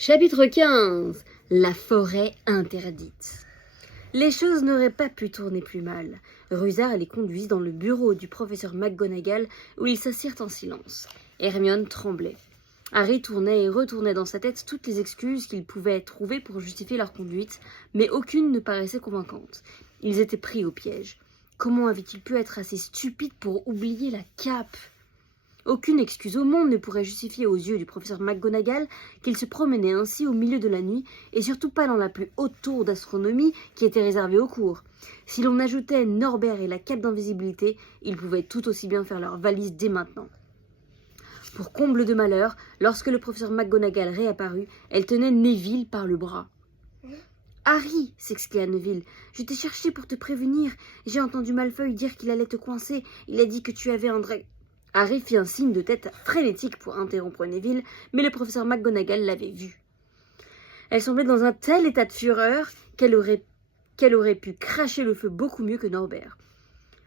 Chapitre 15. La forêt interdite. Les choses n'auraient pas pu tourner plus mal. Rusard les conduisit dans le bureau du professeur McGonagall où ils s'assirent en silence. Hermione tremblait. Harry tournait et retournait dans sa tête toutes les excuses qu'il pouvait trouver pour justifier leur conduite, mais aucune ne paraissait convaincante. Ils étaient pris au piège. Comment avait-il pu être assez stupide pour oublier la cape ? Aucune excuse au monde ne pourrait justifier aux yeux du professeur McGonagall qu'il se promenait ainsi au milieu de la nuit, et surtout pas dans la plus haute tour d'astronomie qui était réservée aux cours. Si l'on ajoutait Norbert et la cape d'invisibilité, ils pouvaient tout aussi bien faire leur valise dès maintenant. Pour comble de malheur, lorsque le professeur McGonagall réapparut, elle tenait Neville par le bras. « Harry !» s'exclama Neville. « Je t'ai cherché pour te prévenir. J'ai entendu Malfoy dire qu'il allait te coincer. Il a dit que tu avais un dragon. » Harry fit un signe de tête frénétique pour interrompre Neville, mais le professeur McGonagall l'avait vu. Elle semblait dans un tel état de fureur qu'elle aurait pu cracher le feu beaucoup mieux que Norbert.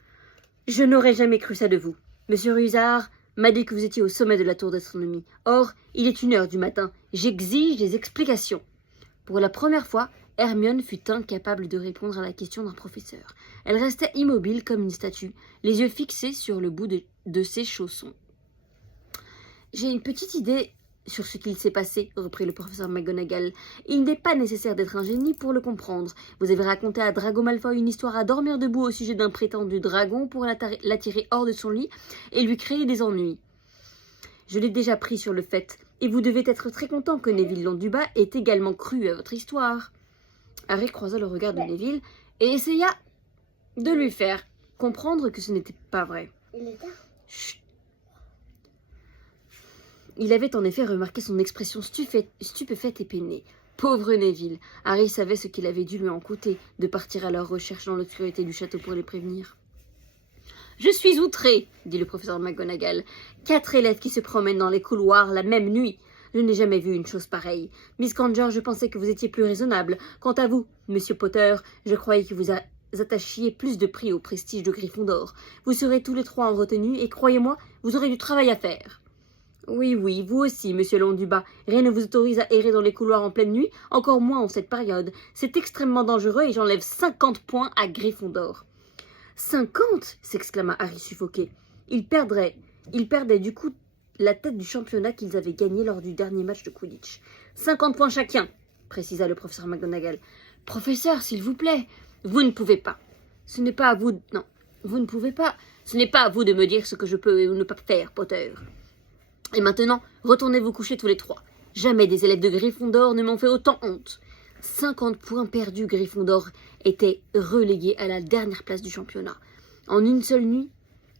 « Je n'aurais jamais cru ça de vous. Monsieur Rusard m'a dit que vous étiez au sommet de la tour d'astronomie. Or, il est 1h du matin. J'exige des explications. » Pour la première fois, Hermione fut incapable de répondre à la question d'un professeur. Elle restait immobile comme une statue, les yeux fixés sur le bout de ses chaussons. « J'ai une petite idée sur ce qu'il s'est passé, reprit le professeur McGonagall. Il n'est pas nécessaire d'être un génie pour le comprendre. Vous avez raconté à Drago Malfoy une histoire à dormir debout au sujet d'un prétendu dragon pour l'attirer hors de son lit et lui créer des ennuis. Je l'ai déjà pris sur le fait, et vous devez être très content que Neville Londubat ait également cru à votre histoire. » Harry croisa le regard de Neville et essaya de lui faire comprendre que ce n'était pas vrai. Chut. Il avait en effet remarqué son expression stupéfaite et peinée. Pauvre Neville. Harry savait ce qu'il avait dû lui en coûter de partir à leur recherche dans l'obscurité du château pour les prévenir. « Je suis outré, dit le professeur McGonagall. 4 élèves qui se promènent dans les couloirs la même nuit. Je n'ai jamais vu une chose pareille. Miss Granger, je pensais que vous étiez plus raisonnable. Quant à vous, Monsieur Potter, je croyais que vous attachiez plus de prix au prestige de Gryffondor. Vous serez tous les 3 en retenue et croyez-moi, vous aurez du travail à faire. » Oui, vous aussi, Monsieur Londubat. Rien ne vous autorise à errer dans les couloirs en pleine nuit, encore moins en cette période. C'est extrêmement dangereux et j'enlève 50 points à Gryffondor. 50 s'exclama Harry suffoqué. Il perdait du coup la tête du championnat qu'ils avaient gagné lors du dernier match de Quidditch. 50 points chacun, précisa le professeur McGonagall. Professeur, s'il vous plaît, vous ne pouvez pas. Ce n'est pas à vous... Non, vous ne pouvez pas. Ce n'est pas à vous de me dire ce que je peux ou ne pas faire, Potter. Et maintenant, retournez vous coucher tous les 3. Jamais des élèves de Gryffondor ne m'ont fait autant honte. 50 points perdus, Gryffondor était relégué à la dernière place du championnat. En une seule nuit,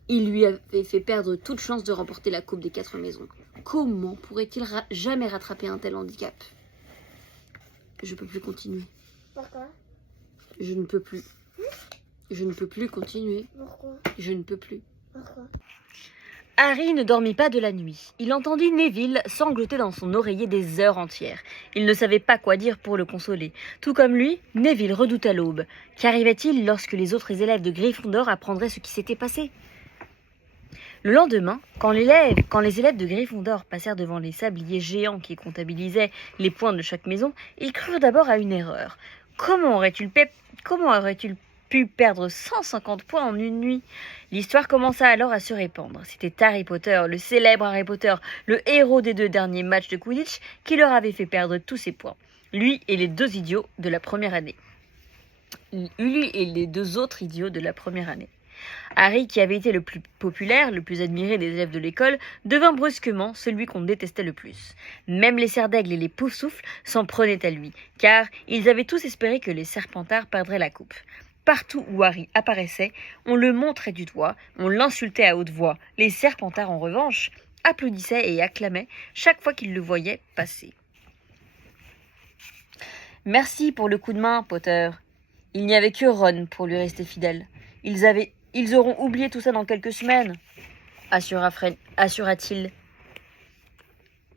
il lui avait fait perdre toute chance de remporter la Coupe des 4 maisons. Comment pourrait-il jamais rattraper un tel handicap ? Je ne peux plus continuer. Pourquoi ? Je ne peux plus. Je ne peux plus continuer. Pourquoi ? Je ne peux plus. Pourquoi ? Harry ne dormit pas de la nuit. Il entendit Neville sangloter dans son oreiller des heures entières. Il ne savait pas quoi dire pour le consoler. Tout comme lui, Neville redoutait l'aube. Qu'arrivait-il lorsque les autres élèves de Gryffondor apprendraient ce qui s'était passé ? Le lendemain, quand les élèves de Gryffondor passèrent devant les sabliers géants qui comptabilisaient les points de chaque maison, ils crurent d'abord à une erreur. Comment aurait-il pu perdre 150 points en une nuit ? L'histoire commença alors à se répandre. C'était Harry Potter, le célèbre Harry Potter, le héros des 2 derniers matchs de Quidditch, qui leur avait fait perdre tous ses points. Lui et les 2 idiots de la première année. Lui et les 2 autres idiots de la première année. Harry, qui avait été le plus populaire, le plus admiré des élèves de l'école, devint brusquement celui qu'on détestait le plus. Même les Serre d'Aigle et les Poufsouffles s'en prenaient à lui, car ils avaient tous espéré que les Serpentards perdraient la coupe. Partout où Harry apparaissait, on le montrait du doigt, on l'insultait à haute voix. Les Serpentards, en revanche, applaudissaient et acclamaient chaque fois qu'ils le voyaient passer. « Merci pour le coup de main, Potter. Il n'y avait que Ron pour lui rester fidèle. Ils auront oublié tout ça dans quelques semaines, assura-t-il.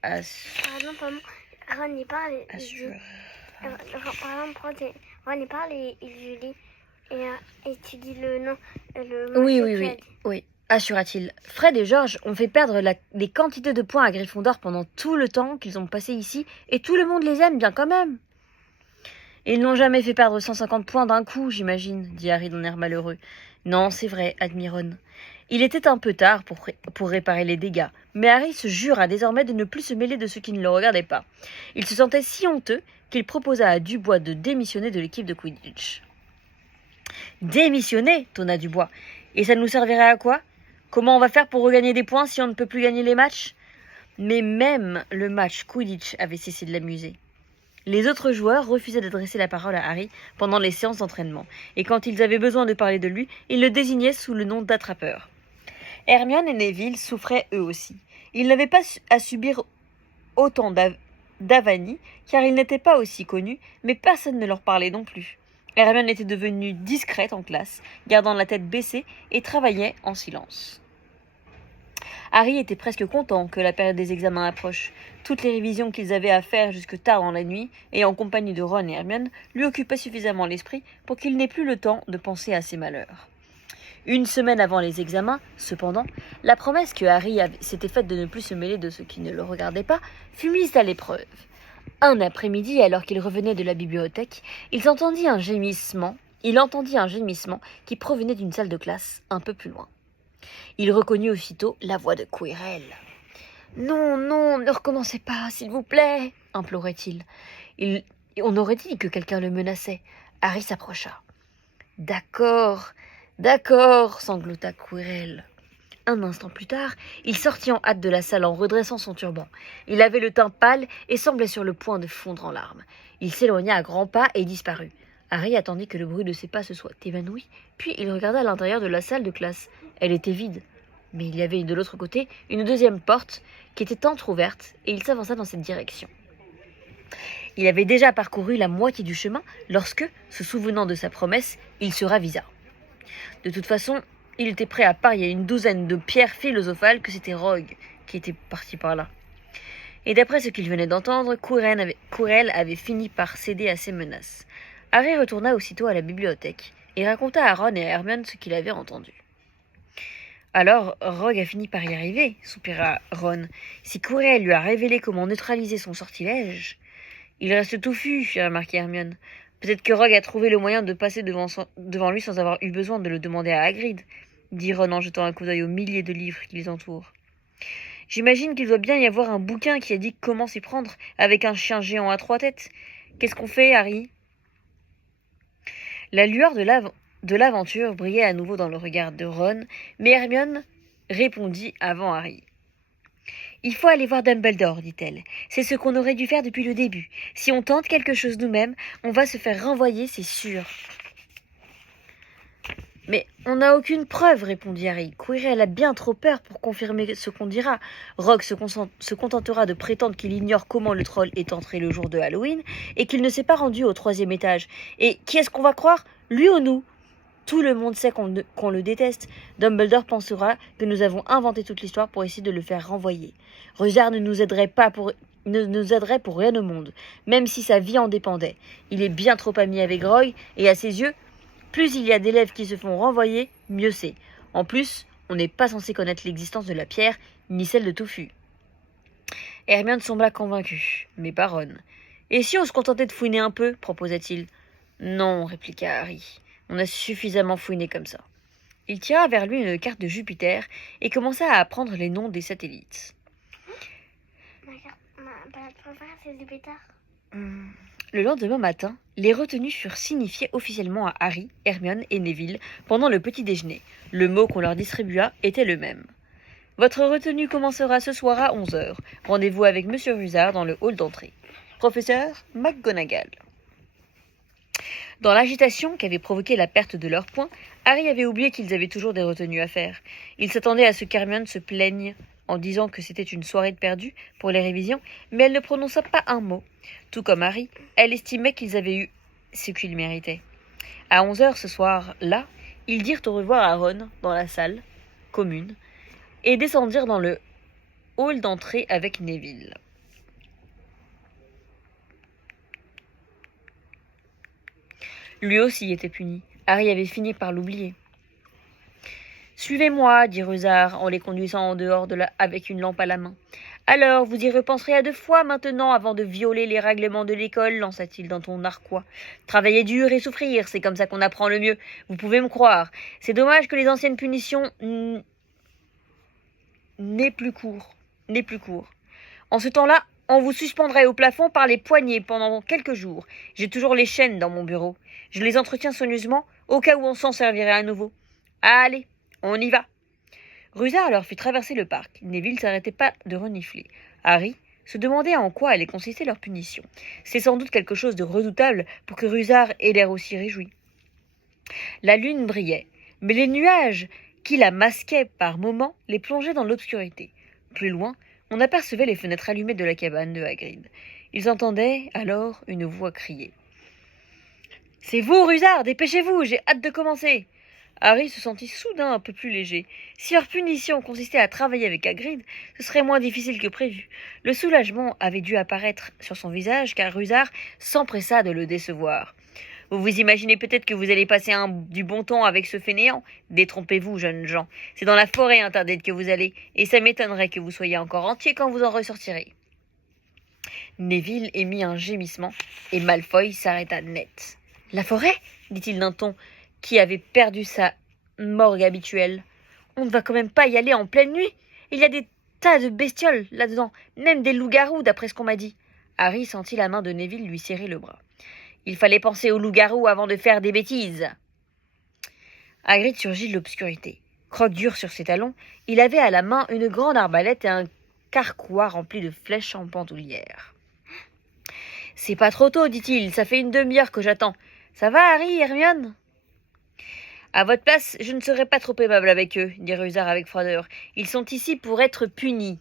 Pardon, Ron y parle et Ron y parle et Julie et tu dis le nom. Oui. assura-t-il. Fred et George ont fait perdre les quantités de points à Gryffondor pendant tout le temps qu'ils ont passé ici, et tout le monde les aime bien quand même. Ils n'ont jamais fait perdre 150 points d'un coup, j'imagine, dit Harry d'un air malheureux. Non, c'est vrai, admit Ron. Il était un peu tard pour réparer les dégâts, mais Harry se jura désormais de ne plus se mêler de ceux qui ne le regardaient pas. Il se sentait si honteux qu'il proposa à Dubois de démissionner de l'équipe de Quidditch. Démissionner, tonna Dubois. Et ça nous servirait à quoi? Comment on va faire pour regagner des points si on ne peut plus gagner les matchs? Mais même le match Quidditch avait cessé de l'amuser. Les autres joueurs refusaient d'adresser la parole à Harry pendant les séances d'entraînement, et quand ils avaient besoin de parler de lui, ils le désignaient sous le nom d'attrapeur. Hermione et Neville souffraient eux aussi. Ils n'avaient pas à subir autant d'avanies, car ils n'étaient pas aussi connus, mais personne ne leur parlait non plus. Hermione était devenue discrète en classe, gardant la tête baissée, et travaillait en silence. Harry était presque content que la période des examens approche. Toutes les révisions qu'ils avaient à faire jusque tard dans la nuit, et en compagnie de Ron et Hermione, lui occupaient suffisamment l'esprit pour qu'il n'ait plus le temps de penser à ses malheurs. Une semaine avant les examens, cependant, la promesse que Harry s'était faite de ne plus se mêler de ceux qui ne le regardaient pas fut mise à l'épreuve. Un après-midi, alors qu'il revenait de la bibliothèque, il entendit un gémissement qui provenait d'une salle de classe un peu plus loin. Il reconnut aussitôt la voix de Quirrell. « Non, non, ne recommencez pas, s'il vous plaît !» implorait-il. On aurait dit que quelqu'un le menaçait. Harry s'approcha. « D'accord, d'accord !» sanglota Quirrell. Un instant plus tard, il sortit en hâte de la salle en redressant son turban. Il avait le teint pâle et semblait sur le point de fondre en larmes. Il s'éloigna à grands pas et disparut. Harry attendit que le bruit de ses pas se soit évanoui, puis il regarda à l'intérieur de la salle de classe. Elle était vide. Mais il y avait de l'autre côté une deuxième porte qui était entr'ouverte, et il s'avança dans cette direction. Il avait déjà parcouru la moitié du chemin lorsque, se souvenant de sa promesse, il se ravisa. De toute façon, il était prêt à parier une douzaine de pierres philosophales que c'était Rogue qui était parti par là. Et d'après ce qu'il venait d'entendre, Quirrell avait fini par céder à ses menaces. Harry retourna aussitôt à la bibliothèque et raconta à Ron et à Hermione ce qu'il avait entendu. Alors, Rogue a fini par y arriver, soupira Ron. Si Quirrell lui a révélé comment neutraliser son sortilège... Il reste touffu, fit remarquer Hermione. Peut-être que Rogue a trouvé le moyen de passer devant lui sans avoir eu besoin de le demander à Hagrid, dit Ron en jetant un coup d'œil aux milliers de livres qui les entourent. J'imagine qu'il doit bien y avoir un bouquin qui indique comment s'y prendre avec un chien géant à 3 têtes. Qu'est-ce qu'on fait, Harry? La lueur de l'aventure brillait à nouveau dans le regard de Ron, mais Hermione répondit avant Harry. « Il faut aller voir Dumbledore, dit-elle. C'est ce qu'on aurait dû faire depuis le début. Si on tente quelque chose nous-mêmes, on va se faire renvoyer, c'est sûr. » « Mais on n'a aucune preuve, répondit Harry. Quirrell a bien trop peur pour confirmer ce qu'on dira. Rogue se contentera de prétendre qu'il ignore comment le troll est entré le jour de Halloween et qu'il ne s'est pas rendu au 3e étage. Et qui est-ce qu'on va croire? Lui ou nous? Tout le monde sait qu'on le déteste. Dumbledore pensera que nous avons inventé toute l'histoire pour essayer de le faire renvoyer. Rusard ne nous aiderait pour rien au monde, même si sa vie en dépendait. Il est bien trop ami avec Rogue, et à ses yeux, plus il y a d'élèves qui se font renvoyer, mieux c'est. En plus, on n'est pas censé connaître l'existence de la pierre, ni celle de Touffu. Hermione sembla convaincue, mais pas Ron. Et si on se contentait de fouiner un peu, proposa-t-il. Non, répliqua Harry. On a suffisamment fouiné comme ça. Il tira vers lui une carte de Jupiter et commença à apprendre les noms des satellites. Ma balade préférée, c'est Jupiter. Le lendemain matin, les retenues furent signifiées officiellement à Harry, Hermione et Neville pendant le petit déjeuner. Le mot qu'on leur distribua était le même. Votre retenue commencera ce soir à 11h. Rendez-vous avec Monsieur Rusard dans le hall d'entrée. Professeur McGonagall. Dans l'agitation qu'avait provoquée la perte de leurs points, Harry avait oublié qu'ils avaient toujours des retenues à faire. Il s'attendait à ce qu'Hermione se plaigne en disant que c'était une soirée de perdu pour les révisions, mais elle ne prononça pas un mot. Tout comme Harry, elle estimait qu'ils avaient eu ce qu'ils méritaient. À 11h ce soir-là, ils dirent au revoir à Ron dans la salle commune et descendirent dans le hall d'entrée avec Neville. Lui aussi était puni. Harry avait fini par l'oublier. Suivez-moi, dit Rusard en les conduisant en dehors avec une lampe à la main. Alors, vous y repenserez à 2 fois maintenant avant de violer les règlements de l'école, lança-t-il d'un ton narquois. Travailler dur et souffrir, c'est comme ça qu'on apprend le mieux. Vous pouvez me croire. C'est dommage que les anciennes punitions n'aient plus cours. En ce temps-là, on vous suspendrait au plafond par les poignets pendant quelques jours. J'ai toujours les chaînes dans mon bureau. Je les entretiens soigneusement au cas où on s'en servirait à nouveau. Allez, on y va. Rusard leur fit traverser le parc. Neville s'arrêtait pas de renifler. Harry se demandait en quoi allait consister leur punition. C'est sans doute quelque chose de redoutable pour que Rusard ait l'air aussi réjoui. La lune brillait, mais les nuages qui la masquaient par moments les plongeaient dans l'obscurité. Plus loin, on apercevait les fenêtres allumées de la cabane de Hagrid. Ils entendaient alors une voix crier. « C'est vous, Rusard, dépêchez-vous, j'ai hâte de commencer !» Harry se sentit soudain un peu plus léger. Si leur punition consistait à travailler avec Hagrid, ce serait moins difficile que prévu. Le soulagement avait dû apparaître sur son visage, car Rusard s'empressa de le décevoir. « Vous vous imaginez peut-être que vous allez passer du bon temps avec ce fainéant ? Détrompez-vous, jeunes gens. C'est dans la forêt interdite que vous allez, et ça m'étonnerait que vous soyez encore entiers quand vous en ressortirez. » Neville émit un gémissement, et Malfoy s'arrêta net. « La forêt ?» dit-il d'un ton qui avait perdu sa morgue habituelle. « On ne va quand même pas y aller en pleine nuit. Il y a des tas de bestioles là-dedans, même des loups-garous d'après ce qu'on m'a dit. » Harry sentit la main de Neville lui serrer le bras. « Il fallait penser aux loups-garous avant de faire des bêtises. » Hagrid surgit de l'obscurité. Croque-dur sur ses talons, il avait à la main une grande arbalète et un carquois rempli de flèches en bandoulière. « C'est pas trop tôt, dit-il, ça fait une demi-heure que j'attends. Ça va, Harry, Hermione ?» « À votre place, je ne serais pas trop aimable avec eux, » dit Rusard avec froideur. « Ils sont ici pour être punis. »«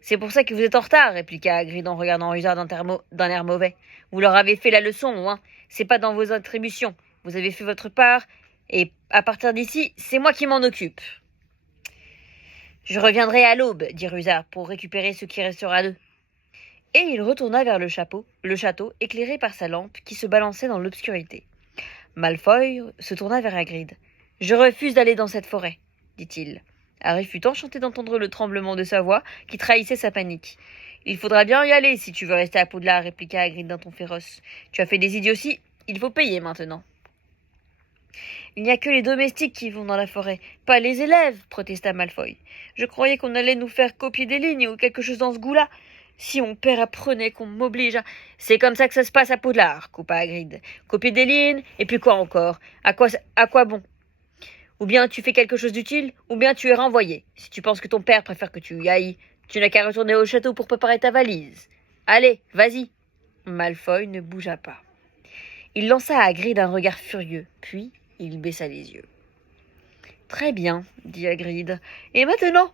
C'est pour ça que vous êtes en retard, » répliqua Hagrid en regardant Rusard d'un air mauvais. « Vous leur avez fait la leçon, hein. C'est pas dans vos attributions. Vous avez fait votre part, et à partir d'ici, c'est moi qui m'en occupe. »« Je reviendrai à l'aube, » dit Rusard, pour récupérer ce qui restera d'eux. Et il retourna vers le château, éclairé par sa lampe qui se balançait dans l'obscurité. Malfoy se tourna vers Hagrid. « Je refuse d'aller dans cette forêt, » dit-il. Harry fut enchanté d'entendre le tremblement de sa voix qui trahissait sa panique. « Il faudra bien y aller si tu veux rester à Poudlard, » répliqua Hagrid d'un ton féroce. « Tu as fait des idioties, il faut payer maintenant. »« Il n'y a que les domestiques qui vont dans la forêt, pas les élèves, » protesta Malfoy. « Je croyais qu'on allait nous faire copier des lignes ou quelque chose dans ce goût-là. Si mon père apprenait qu'on m'oblige à... »« C'est comme ça que ça se passe à Poudlard, » coupa Hagrid. « Copier des lignes, et puis quoi encore ? À quoi bon ? Ou bien tu fais quelque chose d'utile, ou bien tu es renvoyé. Si tu penses que ton père préfère que tu y ailles, tu n'as qu'à retourner au château pour préparer ta valise. Allez, vas-y. » Malfoy ne bougea pas. Il lança à Hagrid un regard furieux, puis il baissa les yeux. « Très bien, » dit Hagrid. « Et maintenant,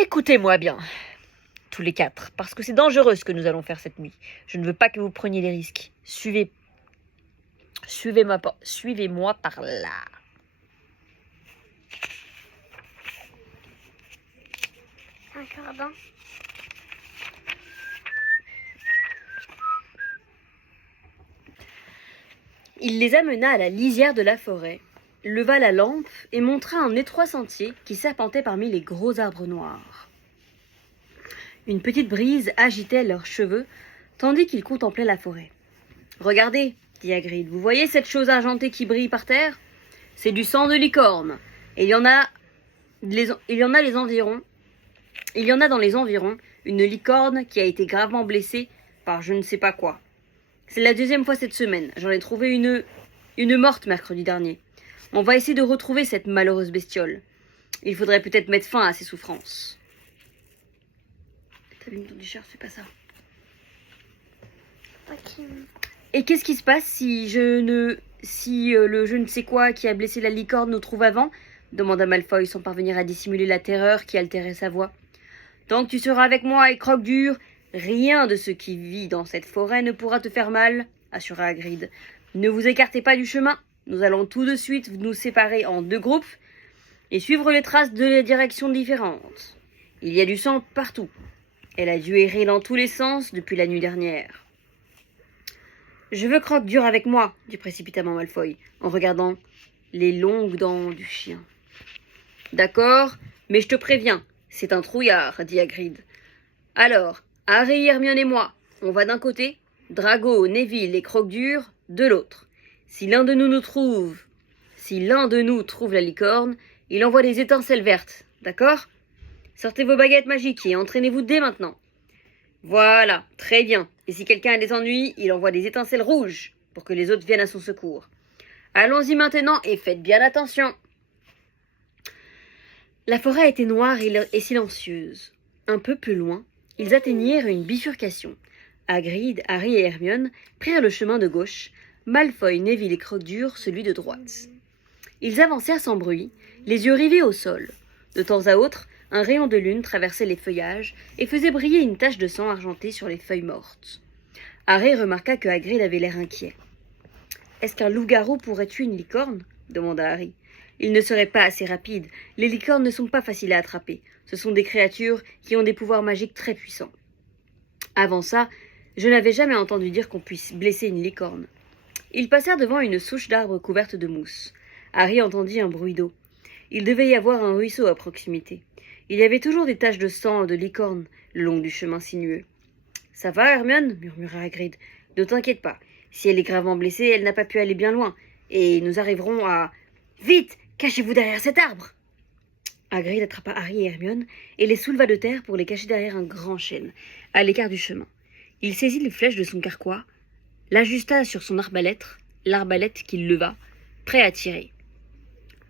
écoutez-moi bien. Tous les 4, parce que c'est dangereux ce que nous allons faire cette nuit. Je ne veux pas que vous preniez des risques. Suivez-moi par là. » Un cordon. Il les amena à la lisière de la forêt, leva la lampe et montra un étroit sentier qui serpentait parmi les gros arbres noirs. Une petite brise agitait leurs cheveux, tandis qu'ils contemplaient la forêt. « Regardez, » dit Hagrid, « vous voyez cette chose argentée qui brille par terre ? C'est du sang de licorne. Et il y en a dans les environs une licorne qui a été gravement blessée par je ne sais pas quoi. C'est la 2e fois cette semaine. J'en ai trouvé une morte mercredi dernier. On va essayer de retrouver cette malheureuse bestiole. Il faudrait peut-être mettre fin à ses souffrances. » T'allumes ton t-shirt, fais pas ça. Ok. Et qu'est-ce qui se passe si le je ne sais quoi qui a blessé la licorne nous trouve avant ? Demanda Malfoy sans parvenir à dissimuler la terreur qui altérait sa voix. Tant que tu seras avec moi et Croque-Dur, rien de ce qui vit dans cette forêt ne pourra te faire mal, assura Hagrid. Ne vous écartez pas du chemin, nous allons tout de suite nous séparer en 2 groupes et suivre les traces de directions différentes. Il y a du sang partout. Elle a dû errer dans tous les sens depuis la nuit dernière. « Je veux Croque-Dur avec moi, » dit précipitamment Malfoy, en regardant les longues dents du chien. D'accord, mais je te préviens, c'est un trouillard, dit Hagrid. Alors, Harry, Hermione et moi, on va d'un côté, Drago, Neville et Croque-Dur de l'autre. Si l'un de nous trouve la licorne, il envoie des étincelles vertes, d'accord? Sortez vos baguettes magiques et entraînez-vous dès maintenant. Voilà, très bien. Et si quelqu'un a des ennuis, il envoie des étincelles rouges pour que les autres viennent à son secours. Allons-y maintenant et faites bien attention. La forêt était noire et silencieuse. Un peu plus loin, ils atteignirent une bifurcation. Hagrid, Harry et Hermione prirent le chemin de gauche, Malfoy, Neville et Croque-Dur celui de droite. Ils avancèrent sans bruit, les yeux rivés au sol. De temps à autre, un rayon de lune traversait les feuillages et faisait briller une tache de sang argentée sur les feuilles mortes. Harry remarqua que Hagrid avait l'air inquiet. « Est-ce qu'un loup-garou pourrait tuer une licorne ?» demanda Harry. « Il ne serait pas assez rapide. Les licornes ne sont pas faciles à attraper. Ce sont des créatures qui ont des pouvoirs magiques très puissants. Avant ça, je n'avais jamais entendu dire qu'on puisse blesser une licorne. » Ils passèrent devant une souche d'arbre couverte de mousse. Harry entendit un bruit d'eau. Il devait y avoir un ruisseau à proximité. Il y avait toujours des taches de sang de licorne le long du chemin sinueux. « Ça va, Hermione » murmura Hagrid. « Ne t'inquiète pas. Si elle est gravement blessée, elle n'a pas pu aller bien loin. Et nous arriverons à... »« Vite, cachez-vous derrière cet arbre !» Hagrid attrapa Harry et Hermione et les souleva de terre pour les cacher derrière un grand chêne, à l'écart du chemin. Il saisit les flèches de son carquois, l'ajusta sur son l'arbalète qu'il leva, prêt à tirer.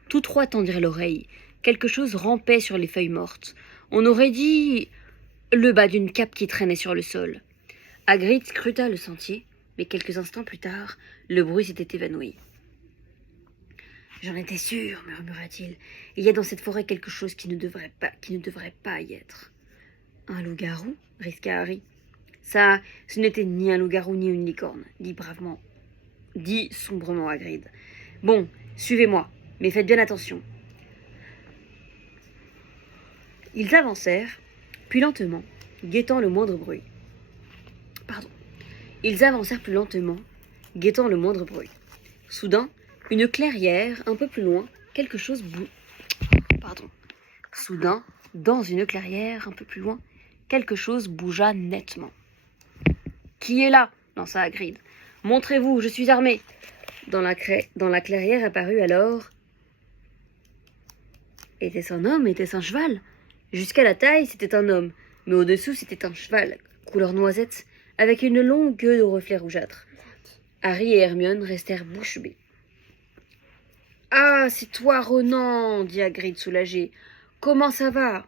Tous trois tendirent l'oreille. Quelque chose rampait sur les feuilles mortes. On aurait dit le bas d'une cape qui traînait sur le sol. Hagrid scruta le sentier, mais quelques instants plus tard, le bruit s'était évanoui. « J'en étais sûr, murmura-t-il. Il y a dans cette forêt quelque chose qui ne devrait pas y être. »« Un loup-garou » risqua Harry. « Ça, ce n'était ni un loup-garou ni une licorne, dit sombrement Hagrid. « Bon, suivez-moi, mais faites bien attention. » Ils avancèrent, puis lentement, guettant le moindre bruit. Soudain, une clairière, un peu plus loin, dans une clairière, un peu plus loin, quelque chose bougea nettement. « Qui est là ?» lança Hagrid. « Montrez-vous, je suis armé !» Dans la clairière apparut alors... Était-ce un homme? Était-ce un cheval? Jusqu'à la taille, c'était un homme, mais au-dessous, c'était un cheval, couleur noisette, avec une longue queue de reflets rougeâtres. Harry et Hermione restèrent bouche bée. « Ah, c'est toi, Ronan !» dit Hagrid soulagé. « Comment ça va ?»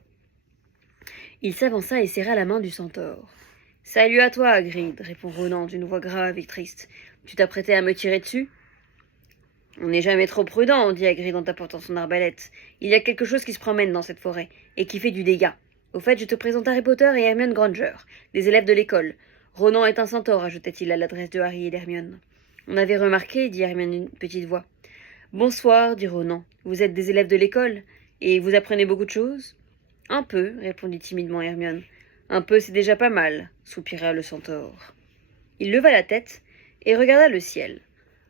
Il s'avança et serra la main du centaure. « Salut à toi, Hagrid !» répond Ronan d'une voix grave et triste. « Tu t'apprêtais à me tirer dessus ?»« On n'est jamais trop prudent, » dit Hagrid en tapotant son arbalète. « Il y a quelque chose qui se promène dans cette forêt, et qui fait du dégât. Au fait, je te présente Harry Potter et Hermione Granger, des élèves de l'école. Ronan est un centaure, ajouta-t-il à l'adresse de Harry et d'Hermione. « On avait remarqué, » dit Hermione d'une petite voix. « Bonsoir, » dit Ronan. « Vous êtes des élèves de l'école, et vous apprenez beaucoup de choses ?»« Un peu, » répondit timidement Hermione. « Un peu, c'est déjà pas mal, » soupira le centaure. Il leva la tête et regarda le ciel.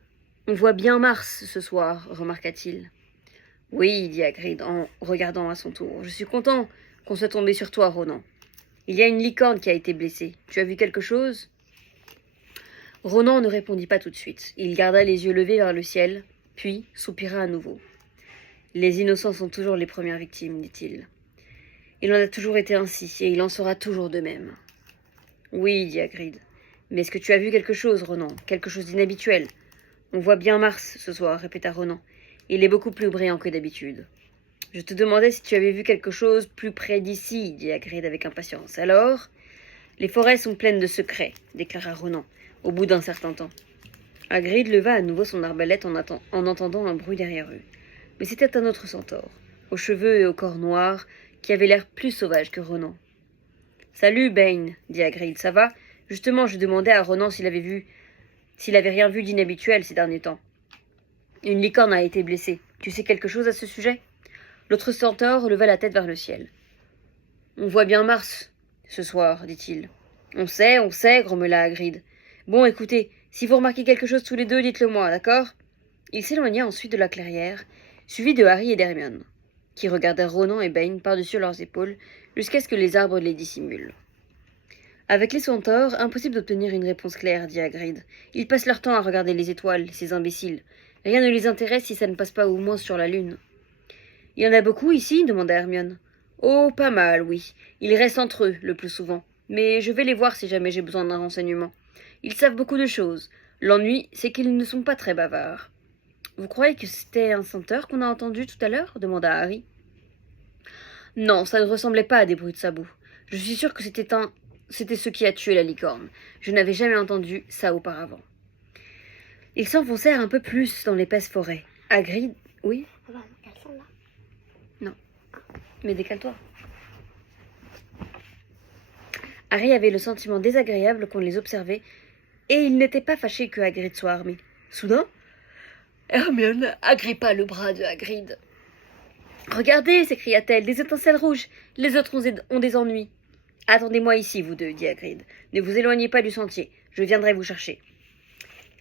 « On voit bien Mars ce soir, remarqua-t-il. « Oui, dit Hagrid en regardant à son tour. « Je suis content qu'on soit tombé sur toi, Ronan. Il y a une licorne qui a été blessée. Tu as vu quelque chose ?» Ronan ne répondit pas tout de suite. Il garda les yeux levés vers le ciel, puis soupira à nouveau. « Les innocents sont toujours les premières victimes, dit-il. Il en a toujours été ainsi, et il en sera toujours de même. »« Oui, dit Hagrid. Mais est-ce que tu as vu quelque chose, Ronan? Quelque chose d'inhabituel? »« On voit bien Mars ce soir, répéta Ronan. Il est beaucoup plus brillant que d'habitude. »« Je te demandais si tu avais vu quelque chose plus près d'ici, dit Hagrid avec impatience. Alors? Les forêts sont pleines de secrets, déclara Ronan, au bout d'un certain temps. Hagrid leva à nouveau son arbalète en entendant un bruit derrière eux. Mais c'était un autre centaure, aux cheveux et au corps noirs, qui avait l'air plus sauvage que Ronan. « Salut, Bane, dit Hagrid, ça va? Justement, je demandais à Ronan s'il avait rien vu d'inhabituel ces derniers temps. Une licorne a été blessée. Tu sais quelque chose à ce sujet ?» L'autre centaure leva la tête vers le ciel. « On voit bien Mars, ce soir, dit-il. »« On sait, grommela Hagrid. Bon, écoutez, si vous remarquez quelque chose tous les deux, dites-le moi, d'accord ?» Il s'éloigna ensuite de la clairière, suivi de Harry et d'Hermione. qui regardèrent Ronan et Bane par-dessus leurs épaules jusqu'à ce que les arbres les dissimulent. Avec les centaures, impossible d'obtenir une réponse claire, dit Hagrid. Ils passent leur temps à regarder les étoiles, ces imbéciles. Rien ne les intéresse si ça ne passe pas au moins sur la lune. Il y en a beaucoup ici demanda Hermione. Oh, pas mal, oui. Ils restent entre eux, le plus souvent. Mais je vais les voir si jamais j'ai besoin d'un renseignement. Ils savent beaucoup de choses. L'ennui, c'est qu'ils ne sont pas très bavards. Vous croyez que c'était un senteur qu'on a entendu tout à l'heure demanda Harry. Non, ça ne ressemblait pas à des bruits de sabots. Je suis sûr que c'était ce qui a tué la licorne. Je n'avais jamais entendu ça auparavant. Ils s'enfoncèrent un peu plus dans l'épaisse forêt. Hagrid, oui, Maman, elles sont là. mais décale-toi. Harry avait le sentiment désagréable qu'on les observait, et il n'était pas fâché que Hagrid soit armé. Soudain, Hermione agrippa le bras de Hagrid. « Regardez, s'écria-t-elle, des étincelles rouges. Les autres ont des ennuis. »« Attendez-moi ici, vous deux, dit Hagrid. Ne vous éloignez pas du sentier. Je viendrai vous chercher. »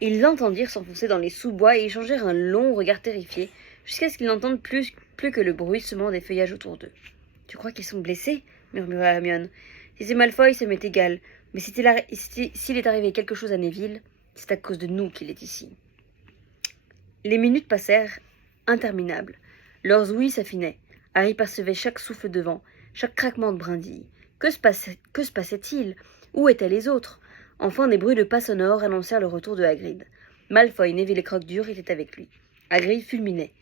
Ils l'entendirent s'enfoncer dans les sous-bois et échangèrent un long regard terrifié, jusqu'à ce qu'ils n'entendent plus que le bruissement des feuillages autour d'eux. « Tu crois qu'ils sont blessés ?» murmura Hermione. « Si c'est Malfoy, ça m'est égal. Mais s'il est arrivé quelque chose à Neville, c'est à cause de nous qu'il est ici. » Les minutes passèrent interminables. Leurs ouïes s'affinaient. Harry percevait chaque souffle de vent, chaque craquement de brindilles. Que se passait-il? Où étaient les autres? Enfin, des bruits de pas sonores annoncèrent le retour de Hagrid. Malfoy, Neville et Croque-Dur étaient avec lui. Hagrid fulminait.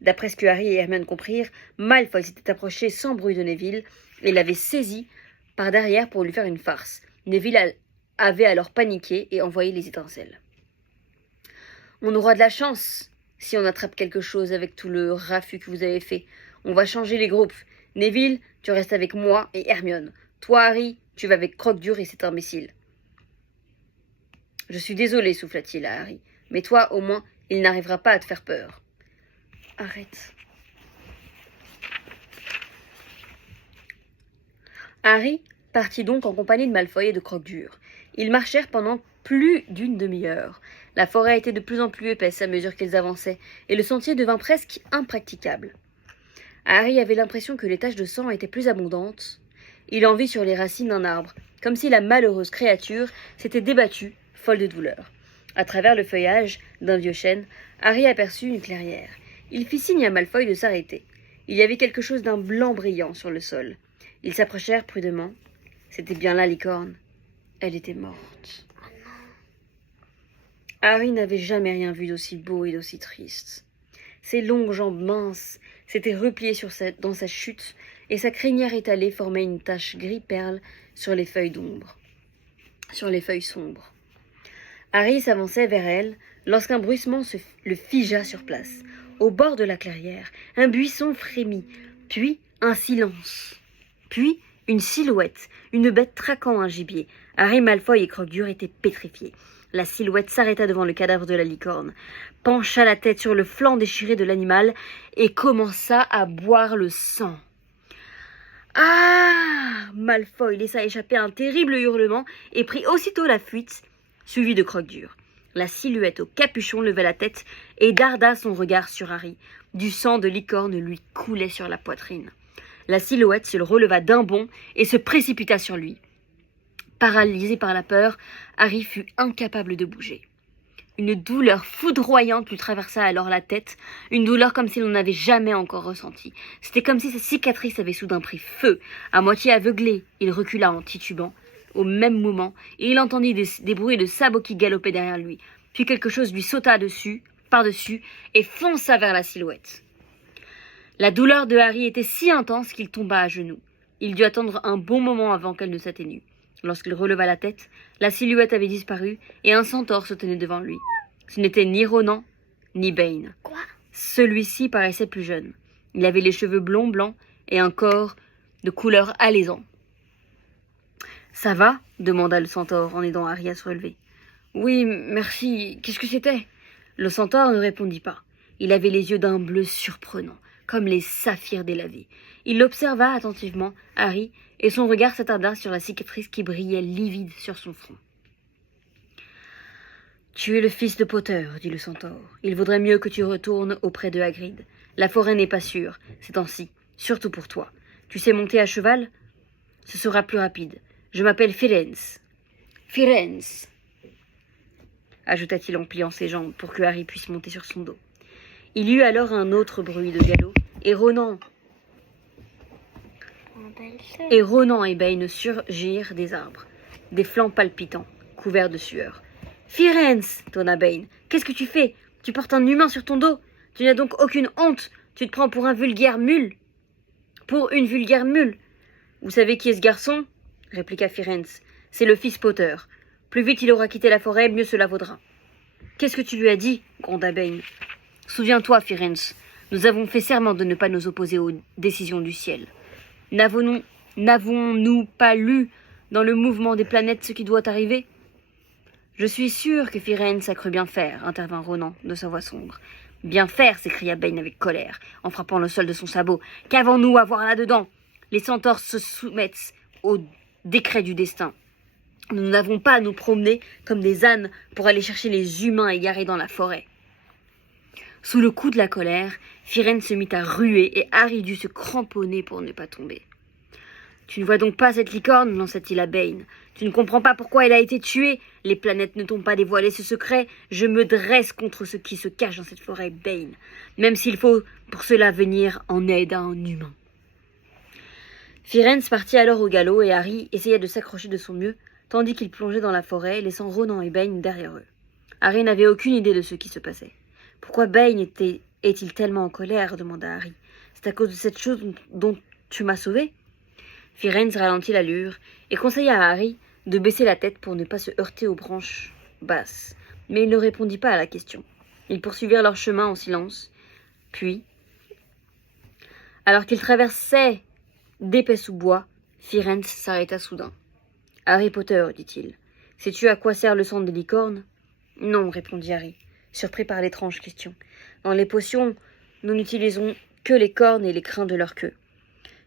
D'après ce que Harry et Hermione comprirent, Malfoy s'était approché sans bruit de Neville et l'avait saisi par derrière pour lui faire une farce. Neville avait alors paniqué et envoyé les étincelles. « On aura de la chance si on attrape quelque chose avec tout le raffut que vous avez fait. On va changer les groupes. Neville, tu restes avec moi et Hermione. Toi, Harry, tu vas avec Croque-Dur et cet imbécile. »« Je suis désolé, souffla-t-il à Harry. Mais toi, au moins, il n'arrivera pas à te faire peur. »« Arrête. » Harry partit donc en compagnie de Malfoy et de Croque-Dur. Ils marchèrent pendant plus d'une demi-heure. La forêt était de plus en plus épaisse à mesure qu'ils avançaient, et le sentier devint presque impraticable. Harry avait l'impression que les taches de sang étaient plus abondantes. Il en vit sur les racines d'un arbre, comme si la malheureuse créature s'était débattue, folle de douleur. À travers le feuillage d'un vieux chêne, Harry aperçut une clairière. Il fit signe à Malfoy de s'arrêter. Il y avait quelque chose d'un blanc brillant sur le sol. Ils s'approchèrent prudemment. C'était bien la licorne. Elle était morte. Harry n'avait jamais rien vu d'aussi beau et d'aussi triste. Ses longues jambes minces s'étaient repliées dans sa chute, et sa crinière étalée formait une tache gris-perle sur les feuilles sombres. Harry s'avançait vers elle lorsqu'un bruissement le figea sur place. Au bord de la clairière, un buisson frémit, puis un silence, puis une silhouette, une bête traquant un gibier. Harry, Malfoy et Croque-Dur étaient pétrifiés. La silhouette s'arrêta devant le cadavre de la licorne, pencha la tête sur le flanc déchiré de l'animal et commença à boire le sang. Ah! Malfoy laissa échapper un terrible hurlement et prit aussitôt la fuite, suivi de Croque-Dur. La silhouette au capuchon leva la tête et darda son regard sur Harry. Du sang de licorne lui coulait sur la poitrine. La silhouette se releva d'un bond et se précipita sur lui. Paralysé par la peur, Harry fut incapable de bouger. Une douleur foudroyante lui traversa alors la tête, une douleur comme s'il n'en avait jamais encore ressenti. C'était comme si sa cicatrice avait soudain pris feu. À moitié aveuglé, il recula en titubant. Au même moment, il entendit des bruits de sabots qui galopaient derrière lui. Puis quelque chose lui sauta par-dessus, et fonça vers la silhouette. La douleur de Harry était si intense qu'il tomba à genoux. Il dut attendre un bon moment avant qu'elle ne s'atténue. Lorsqu'il releva la tête, la silhouette avait disparu et un centaure se tenait devant lui. Ce n'était ni Ronan, ni Bane. Quoi? Celui-ci paraissait plus jeune. Il avait les cheveux blonds blancs et un corps de couleur alezan. « Ça va ?» demanda le centaure en aidant Harry à se relever. « Oui, merci. Qu'est-ce que c'était ?» Le centaure ne répondit pas. Il avait les yeux d'un bleu surprenant, comme les saphirs délavés. Il observa attentivement Harry et son regard s'attarda sur la cicatrice qui brillait livide sur son front. « Tu es le fils de Potter, dit le centaure. Il vaudrait mieux que tu retournes auprès de Hagrid. La forêt n'est pas sûre, ces temps-ci, surtout pour toi. Tu sais monter à cheval? Ce sera plus rapide. Je m'appelle Firenze. Firenze, ajouta-t-il en pliant ses jambes pour que Harry puisse monter sur son dos. Il y eut alors un autre bruit de galop, et Ronan et Bane surgirent des arbres, des flancs palpitants, couverts de sueur. « Firenze !» tonna Bane. « Qu'est-ce que tu fais? Tu portes un humain sur ton dos? Tu n'as donc aucune honte? Tu te prends pour un vulgaire mule? Pour une vulgaire mule? Vous savez qui est ce garçon? » répliqua Firenze. « C'est le fils Potter. Plus vite il aura quitté la forêt, mieux cela vaudra. »« Qu'est-ce que tu lui as dit ?» gronda Bane. « Souviens-toi, Firenze, nous avons fait serment de ne pas nous opposer aux décisions du ciel. N'avons-nous pas lu dans le mouvement des planètes ce qui doit arriver? » « Je suis sûr que Firenze a cru bien faire, intervint Ronan de sa voix sombre. « Bien faire, s'écria Bane avec colère, en frappant le sol de son sabot. Qu'avons-nous à voir là-dedans? Les centaures se soumettent au décret du destin. Nous n'avons pas à nous promener comme des ânes pour aller chercher les humains égarés dans la forêt. » Sous le coup de la colère, Firenze se mit à ruer et Harry dut se cramponner pour ne pas tomber. « Tu ne vois donc pas cette licorne ?» lança-t-il à Bane. « Tu ne comprends pas pourquoi elle a été tuée? Les planètes ne t'ont pas dévoilé ce secret. Je me dresse contre ceux qui se cachent dans cette forêt, Bane, même s'il faut pour cela venir en aide à un humain. » Firenze partit alors au galop et Harry essaya de s'accrocher de son mieux, tandis qu'il plongeait dans la forêt, laissant Ronan et Bane derrière eux. Harry n'avait aucune idée de ce qui se passait. « Pourquoi Bane est-il tellement en colère ?» demanda Harry. « C'est à cause de cette chose dont tu m'as sauvé ?» Firenze ralentit l'allure et conseilla à Harry de baisser la tête pour ne pas se heurter aux branches basses. Mais il ne répondit pas à la question. Ils poursuivirent leur chemin en silence. Puis, alors qu'ils traversaient d'épais sous-bois, Firenze s'arrêta soudain. « Harry Potter, dit-il, sais-tu à quoi sert le sang des licornes ?»« Non, répondit Harry, surpris par l'étrange question. Dans les potions, nous n'utilisons que les cornes et les crins de leur queue.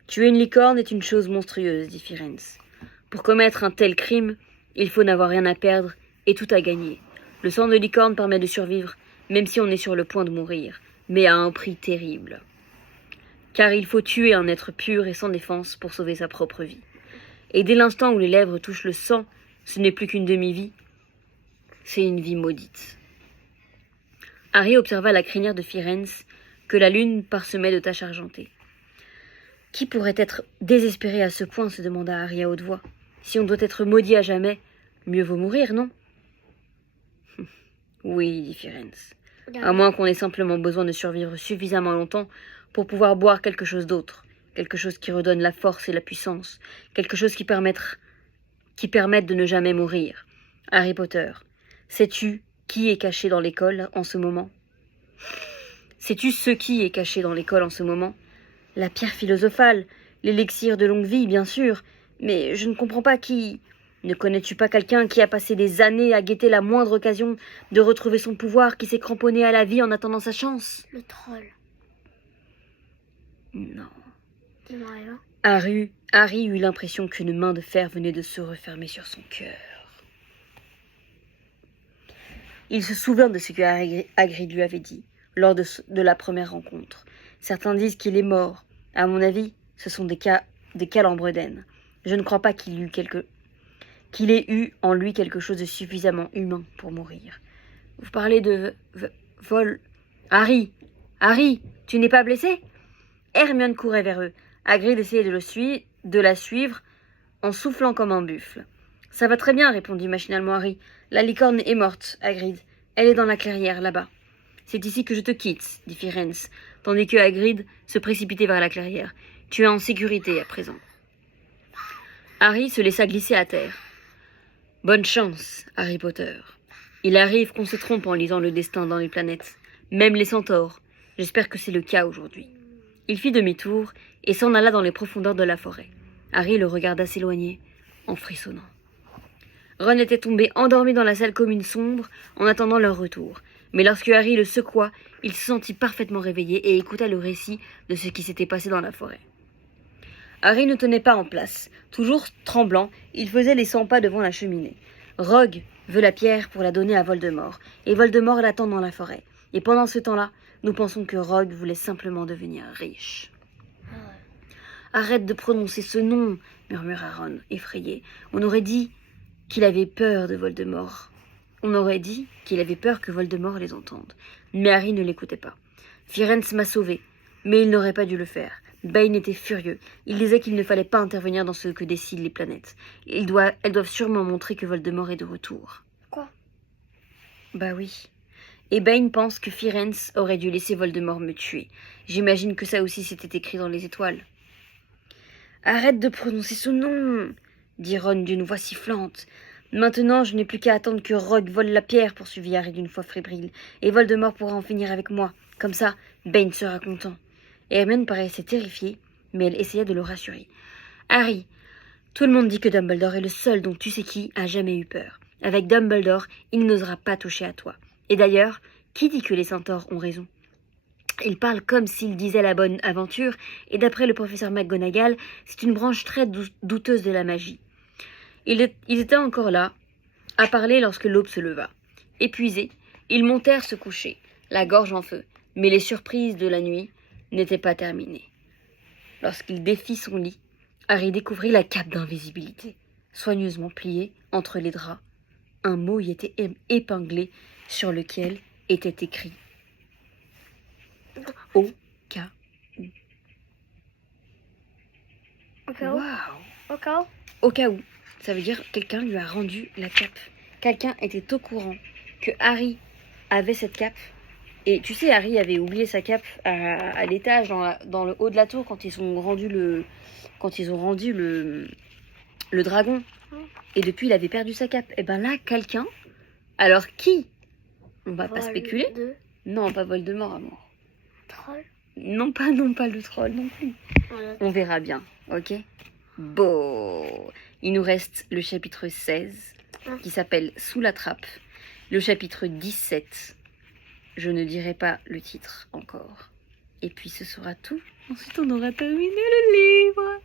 Tuer une licorne est une chose monstrueuse, dit Firenze. Pour commettre un tel crime, il faut n'avoir rien à perdre et tout à gagner. Le sang de licorne permet de survivre, même si on est sur le point de mourir, mais à un prix terrible. Car il faut tuer un être pur et sans défense pour sauver sa propre vie. Et dès l'instant où les lèvres touchent le sang, ce n'est plus qu'une demi-vie, c'est une vie maudite. Harry observa la crinière de Firenze, que la lune parsemait de taches argentées. Qui pourrait être désespéré à ce point, se demanda Harry à haute voix. Si on doit être maudit à jamais, mieux vaut mourir, non? Oui, dit Firenze. À moins qu'on ait simplement besoin de survivre suffisamment longtemps pour pouvoir boire quelque chose d'autre, quelque chose qui redonne la force et la puissance, quelque chose qui permette de ne jamais mourir. Harry Potter, sais-tu qui est caché dans l'école en ce moment? Sais-tu ce qui est caché dans l'école en ce moment? La pierre philosophale, l'élixir de longue vie, bien sûr, mais je ne comprends pas qui... Ne connais-tu pas quelqu'un qui a passé des années à guetter la moindre occasion de retrouver son pouvoir, qui s'est cramponné à la vie en attendant sa chance? Le troll. Non. Dis-moi, Eva. Harry eut l'impression qu'une main de fer venait de se refermer sur son cœur. Il se souvint de ce que Hagrid lui avait dit lors de la première rencontre. Certains disent qu'il est mort. À mon avis, ce sont des calembres d'aine. Je ne crois pas qu'il ait eu en lui quelque chose de suffisamment humain pour mourir. Vous parlez de vol... Harry, tu n'es pas blessé? Hermione courait vers eux. Hagrid essayait de la suivre en soufflant comme un buffle. « Ça va très bien, répondit machinalement Harry. La licorne est morte, Hagrid. Elle est dans la clairière, là-bas. C'est ici que je te quitte, dit Firenze, tandis que Hagrid se précipitait vers la clairière. Tu es en sécurité à présent. Harry se laissa glisser à terre. Bonne chance, Harry Potter. Il arrive qu'on se trompe en lisant le destin dans les planètes, même les centaures. J'espère que c'est le cas aujourd'hui. Il fit demi-tour et s'en alla dans les profondeurs de la forêt. Harry le regarda s'éloigner, en frissonnant. Ron était tombé endormi dans la salle commune sombre en attendant leur retour. Mais lorsque Harry le secoua, il se sentit parfaitement réveillé et écouta le récit de ce qui s'était passé dans la forêt. Harry ne tenait pas en place. Toujours tremblant, il faisait les 100 pas devant la cheminée. Rogue veut la pierre pour la donner à Voldemort, et Voldemort l'attend dans la forêt. Et pendant ce temps-là, nous pensons que Rogue voulait simplement devenir riche. Ah ouais. Arrête de prononcer ce nom, murmura Ron, effrayé. On aurait dit qu'il avait peur de Voldemort. On aurait dit qu'il avait peur que Voldemort les entende. Mais Harry ne l'écoutait pas. Firenze m'a sauvé, mais il n'aurait pas dû le faire. Bane était furieux. Il disait qu'il ne fallait pas intervenir dans ce que décident les planètes. Elles doivent sûrement montrer que Voldemort est de retour. Quoi? Bah oui. Et Bane pense que Firenze aurait dû laisser Voldemort me tuer. J'imagine que ça aussi c'était écrit dans les étoiles. Arrête de prononcer ce nom, dit Ron d'une voix sifflante. Maintenant, je n'ai plus qu'à attendre que Rogue vole la pierre, poursuivit Harry d'une voix fébrile, et Voldemort pourra en finir avec moi. Comme ça, Bane sera content. Hermione paraissait terrifiée, mais elle essaya de le rassurer. Harry, tout le monde dit que Dumbledore est le seul dont tu sais qui a jamais eu peur. Avec Dumbledore, il n'osera pas toucher à toi. Et d'ailleurs, qui dit que les centaures ont raison? Il parle comme s'il disait la bonne aventure, et d'après le professeur McGonagall, c'est une branche très douteuse de la magie. Ils étaient encore là, à parler lorsque l'aube se leva. Épuisés, ils montèrent se coucher, la gorge en feu, mais les surprises de la nuit n'étaient pas terminées. Lorsqu'il défit son lit, Harry découvrit la cape d'invisibilité. Soigneusement pliée entre les draps, un mot y était épinglé sur lequel était écrit O-K-U. Au cas où. Waouh! Au cas où. Au cas où. Ça veut dire que quelqu'un lui a rendu la cape. Quelqu'un était au courant que Harry avait cette cape. Et tu sais, Harry avait oublié sa cape à l'étage, dans le haut de la tour, quand ils ont rendu le dragon. Et depuis, il avait perdu sa cape. Et ben là, quelqu'un... Alors qui? On va pas spéculer. Non, pas Voldemort, amour. Troll. Non, pas le troll non plus. Voilà. On verra bien, ok? Bon, il nous reste le chapitre 16, qui s'appelle Sous la trappe. Le chapitre 17, je ne dirai pas le titre encore. Et puis ce sera tout. Ensuite, on aura terminé le livre.